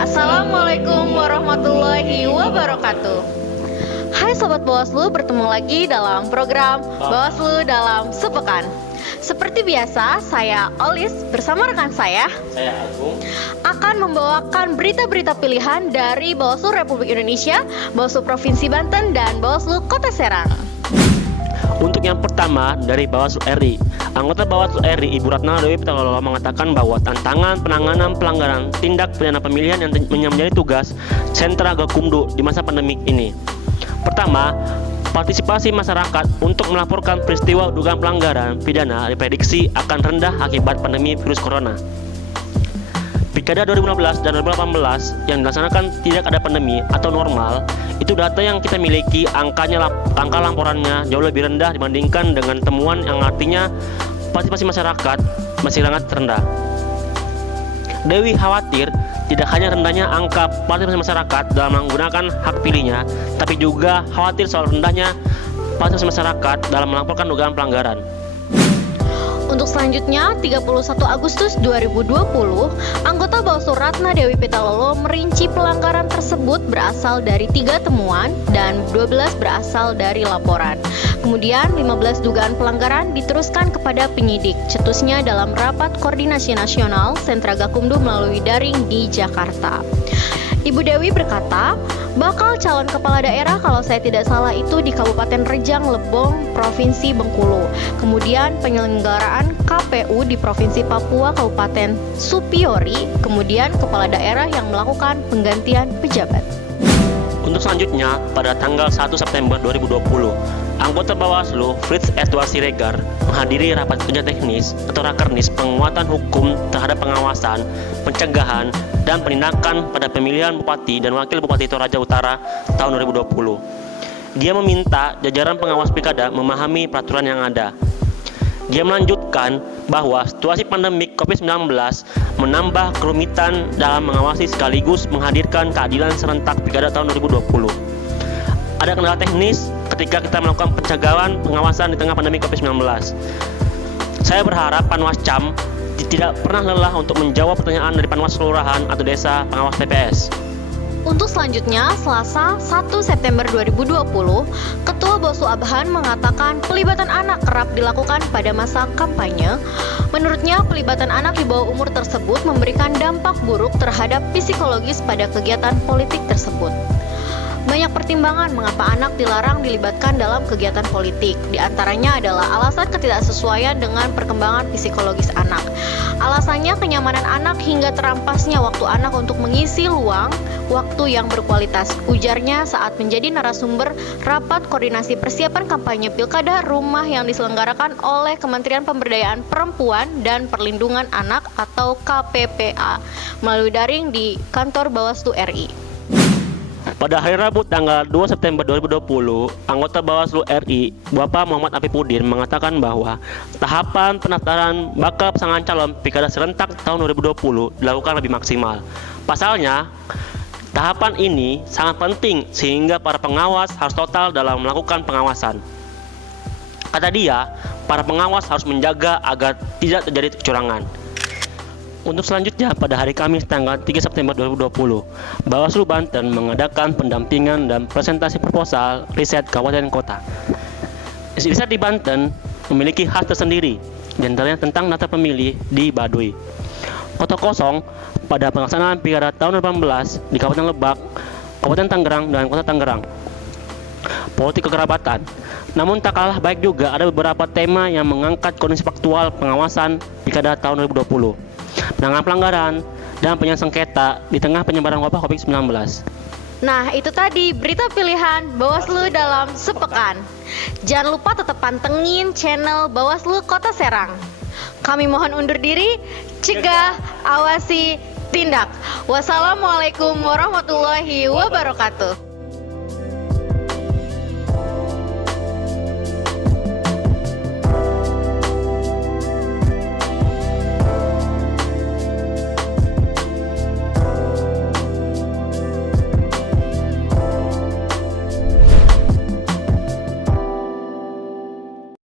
Assalamualaikum warahmatullahi wabarakatuh. Hai Sobat Bawaslu, bertemu lagi dalam program Bawaslu dalam Sepekan. Seperti biasa, saya Olis bersama rekan saya Agung, akan membawakan berita-berita pilihan dari Bawaslu Republik Indonesia, Bawaslu Provinsi Banten, dan Bawaslu Kota Serang. Untuk yang pertama dari Bawaslu RI, anggota Bawaslu RI Ibu Ratna Dewi Pitaloka mengatakan bahwa tantangan penanganan pelanggaran tindak pidana pemilihan yang menjadi tugas sentra Gakumdu di masa pandemik ini. Pertama, partisipasi masyarakat untuk melaporkan peristiwa dugaan pelanggaran pidana diprediksi akan rendah akibat pandemi virus corona. Pilkada 2015 dan 2018 yang dilaksanakan tidak ada pandemi atau normal, itu data yang kita miliki, angka laporannya jauh lebih rendah dibandingkan dengan temuan yang artinya partisipasi masyarakat masih sangat rendah. Dewi khawatir tidak hanya rendahnya angka partisipasi masyarakat dalam menggunakan hak pilihnya, tapi juga khawatir soal rendahnya partisipasi masyarakat dalam melaporkan dugaan pelanggaran. Untuk selanjutnya, 31 Agustus 2020, anggota Bawaslu Ratna Dewi Pitaloka merinci pelanggaran tersebut berasal dari 3 temuan dan 12 berasal dari laporan. Kemudian 15 dugaan pelanggaran diteruskan kepada penyidik, cetusnya dalam rapat koordinasi nasional Sentra Gakumdu melalui daring di Jakarta. Ibu Dewi berkata, bakal calon kepala daerah kalau saya tidak salah itu di Kabupaten Rejang Lebong, Provinsi Bengkulu. Kemudian penyelenggaraan KPU di Provinsi Papua, Kabupaten Supiori. Kemudian kepala daerah yang melakukan penggantian pejabat. Untuk selanjutnya, pada tanggal 1 September 2020, anggota Bawaslu Fritz Edward Siregar menghadiri rapat kerja teknis atau rakernis penguatan hukum terhadap pengawasan, pencegahan, dan penindakan pada pemilihan Bupati dan Wakil Bupati Toraja Utara tahun 2020. Dia meminta jajaran pengawas pilkada memahami peraturan yang ada. Dia melanjutkan bahwa situasi pandemik COVID-19 menambah kerumitan dalam mengawasi sekaligus menghadirkan keadilan serentak pilkada tahun 2020. Ada kendala teknis ketika kita melakukan pencegahan pengawasan di tengah pandemi COVID-19. Saya berharap Panwascam tidak pernah lelah untuk menjawab pertanyaan dari Panwas Kelurahan atau Desa Pengawas TPS. Untuk selanjutnya, Selasa 1 September 2020, Ketua Bawaslu Abhan mengatakan pelibatan anak kerap dilakukan pada masa kampanye. Menurutnya, pelibatan anak di bawah umur tersebut memberikan dampak buruk terhadap psikologis pada kegiatan politik tersebut. Banyak pertimbangan mengapa anak dilarang dilibatkan dalam kegiatan politik. Di antaranya adalah alasan ketidaksesuaian dengan perkembangan psikologis anak. Alasannya kenyamanan anak hingga terampasnya waktu anak untuk mengisi luang waktu yang berkualitas. Ujarnya saat menjadi narasumber rapat koordinasi persiapan kampanye Pilkada Rumah yang diselenggarakan oleh Kementerian Pemberdayaan Perempuan dan Perlindungan Anak atau KPPA melalui daring di kantor Bawaslu RI. Pada hari Rabu tanggal 2 September 2020, anggota Bawaslu RI, Bapak Muhammad Afifuddin mengatakan bahwa tahapan pendaftaran bakal pasangan calon Pilkada serentak tahun 2020 dilakukan lebih maksimal. Pasalnya, tahapan ini sangat penting sehingga para pengawas harus total dalam melakukan pengawasan. Kata dia, para pengawas harus menjaga agar tidak terjadi kecurangan. Untuk selanjutnya, pada hari Kamis tanggal 3 September 2020, Bawaslu Banten mengadakan pendampingan dan presentasi proposal riset kabupaten kota. Riset di Banten memiliki khas tersendiri, di antaranya tentang data pemilih di Baduy. Kota kosong pada pelaksanaan Pilkada tahun 2018 di Kabupaten Lebak, Kabupaten Tangerang, dan Kota Tangerang. Politik kekerabatan. Namun tak kalah baik juga ada beberapa tema yang mengangkat kondisi faktual pengawasan Pilkada tahun 2020. Penanganan pelanggaran dan penyelesaian sengketa di tengah penyebaran wabah COVID-19. Nah, itu tadi berita pilihan Bawaslu dalam sepekan. Jangan lupa tetap pantengin channel Bawaslu Kota Serang. Kami mohon undur diri, cegah, awasi, tindak. Wassalamualaikum warahmatullahi wabarakatuh.